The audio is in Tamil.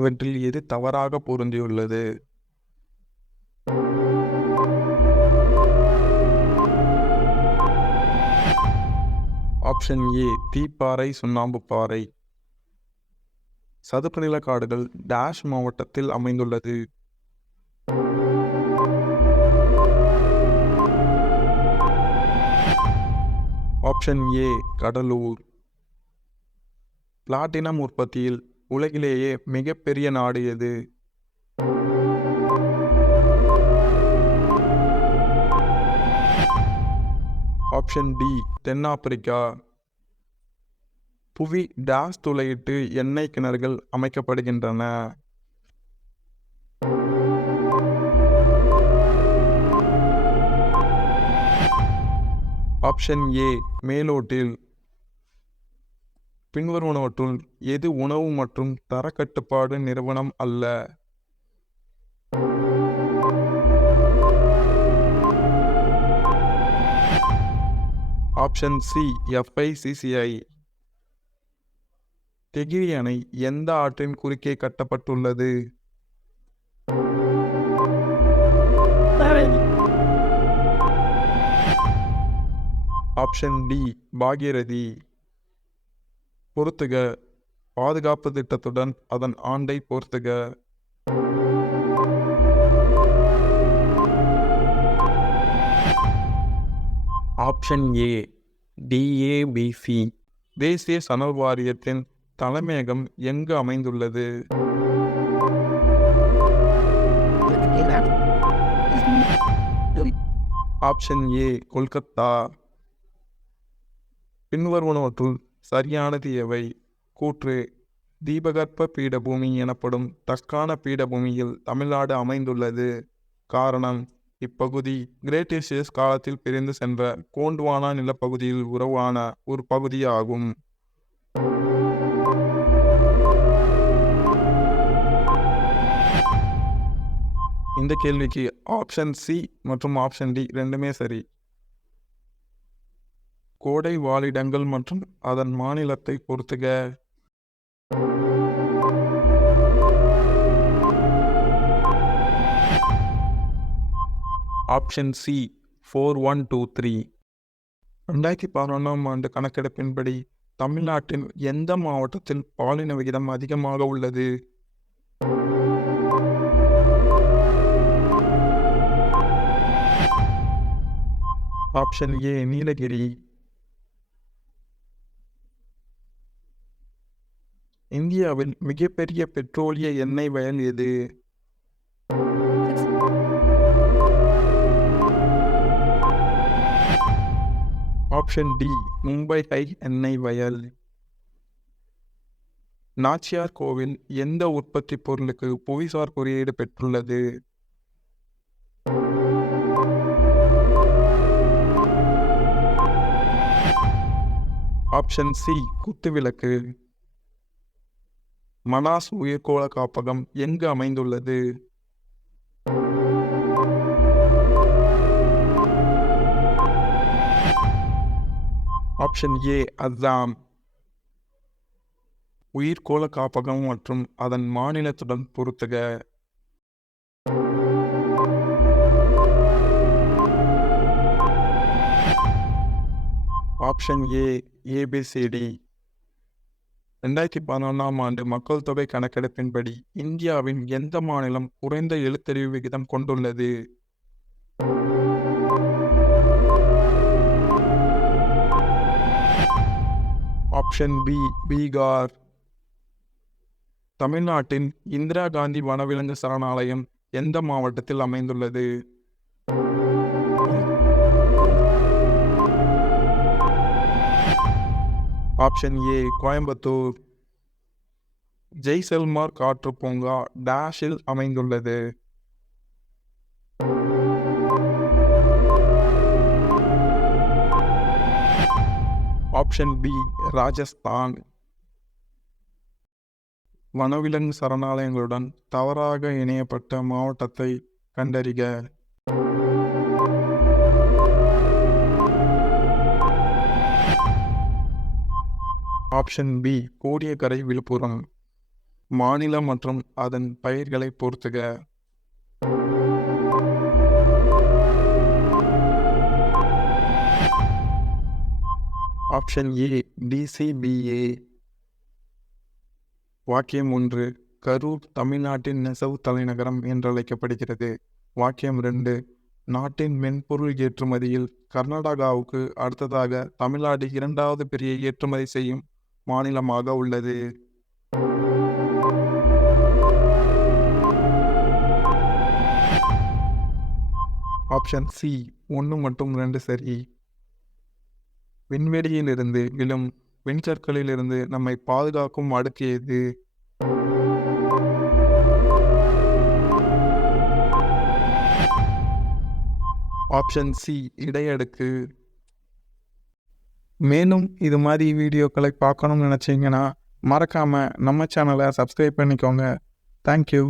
இவற்றில் எது தவறாக பொருந்தியுள்ளது? ஆப்ஷன் ஏ தீப்பாறை, சுண்ணாம்பு பாறை. சதுப்பு நில காடுகள் டேஷ் மாவட்டத்தில் அமைந்துள்ளது? Option A Cuddalore. பிளாட்டினம் உற்பத்தியில் உலகிலேயே மிகப்பெரிய நாடு எது? ஆப்ஷன் டி தென்னாப்பிரிக்கா. புவி டேஷ் துளையிட்டு எண்ணெய் கிணறுகள் அமைக்கப்படுகின்றன? Option A மேலோட்டில். பின்வருவனவற்றுள் எது உணவு மற்றும் தரக்கட்டுப்பாடு நிறுவனம் அல்ல? Option C FICCI. தெகிரி அணை எந்த ஆற்றின் குறுக்கே கட்டப்பட்டுள்ளது? Option D Bhagirathi. பொறுத்துக. பாதுகாப்பு திட்டத்துடன் அதன் ஆண்டை பொறுத்துக. Option A DABC. தேசிய சணல் வாரியத்தின் தலைமையகம் எங்கு அமைந்துள்ளது? Option A Kolkata. பின்வருவனவற்றுள் சரியானது எவை? கூற்று. தீபகற்ப பீடபூமி எனப்படும் தக்கான பீடபூமியில் தமிழ்நாடு அமைந்துள்ளது. காரணம். இப்பகுதி கிரேட்டேசியஸ் காலத்தில் பிரிந்து சென்ற கோண்ட்வானா நிலப்பகுதியில் உருவான ஒரு பகுதியாகும். இந்த கேள்விக்கு ஆப்ஷன் சி மற்றும் ஆப்ஷன் டி ரெண்டுமே சரி. கோடை வாழிடங்கள் மற்றும் அதன் மாநிலத்தை பொறுத்துக. Option C 4123. 2011ஆம் ஆண்டு கணக்கெடுப்பின்படி தமிழ்நாட்டின் எந்த மாவட்டத்தில் பாலின விகிதம் அதிகமாக உள்ளது? Option A Nilgiri. இந்தியாவில் மிகப்பெரிய பெட்ரோலிய எண்ணெய் வயல் எது? ஆப்ஷன் டி மும்பை ஹை எண்ணெய் வயல். நாச்சியார் கோவில் எந்த உற்பத்தி பொருளுக்கு புவிசார் குறியீடு பெற்றுள்ளது? ஆப்ஷன் சி குத்துவிளக்கு. மனாஸ் உயிர்கோள காப்பகம் எங்கு அமைந்துள்ளது? Option A Assam. உயிர்கோள காப்பகம் மற்றும் அதன் மாநிலத்துடன் பொறுத்துக. ஆப்ஷன் ஏ ABCD. 2011ஆம் ஆண்டு மக்கள் தொகை கணக்கெடுப்பின்படி இந்தியாவின் எந்த மாநிலம் குறைந்த எழுத்தறிவு விகிதம் கொண்டுள்ளது? Option B Bihar. தமிழ்நாட்டின் இந்திரா காந்தி வனவிலங்கு சரணாலயம் எந்த மாவட்டத்தில் அமைந்துள்ளது? Option A Coimbatore. ஜெய்சல்மார் காற்று பூங்கா டேஷில் அமைந்துள்ளது? Option B Rajasthan. வனவிலங்கு சரணாலயங்களுடன் தவறாக இணையப்பட்ட மாவட்டத்தை கண்டறிக. Option B Kodiyakkarai Viluppuram. மாநிலம் மற்றும் அதன் பயிர்களை பொறுத்துக. Option A DCBA. வாக்கியம் 1. கரூர் தமிழ்நாட்டின் நெசவு தலைநகரம் என்றழைக்கப்படுகிறது. வாக்கியம் 2. நாட்டின் மென்பொருள் ஏற்றுமதியில் கர்நாடகாவுக்கு அடுத்ததாக தமிழ்நாடு 2வது பெரிய ஏற்றுமதி செய்யும் மாநிலமாக உள்ளது. ஆப்ஷன் சி 1 மற்றும் 2 சரி. விண்வெளியிலிருந்து விழும் விண்கற்களிலிருந்து நம்மை பாதுகாக்கும் அடுக்கு எது? ஆப்ஷன் சி இடையடுக்கு. மேலும் இது மாதிரி வீடியோக்களை பார்க்கணும்னு நினச்சிங்கன்னா மறக்காமல் நம்ம சேனலை சப்ஸ்கிரைப் பண்ணிக்கோங்க. தேங்க்யூ.